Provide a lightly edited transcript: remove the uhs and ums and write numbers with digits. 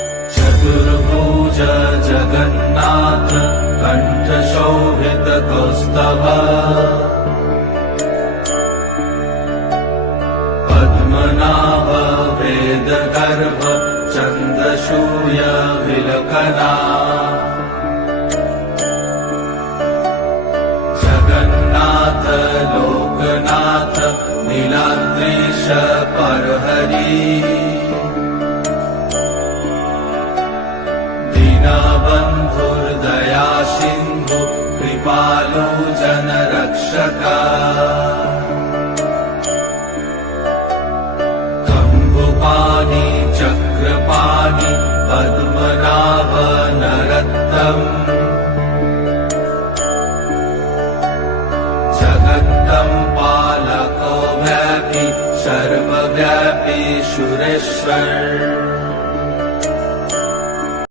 चतुर्भुज जगन्नाथ कण्ठशोभित कौस्तभ पद्मनाभ वेदगर्भ चन्द्रशूय विलकना जगन्नाथ लोकनाथ नीलाद्रीश परहरि दीनबन्धुर्दया सिन्धु कृपालु जनरक्षका कम्बुपाणि चक्रपाणि पद्मनाभ नरत्तम् जगत्तं पालको व्यापी सर्वव्यापी सुरेश्वर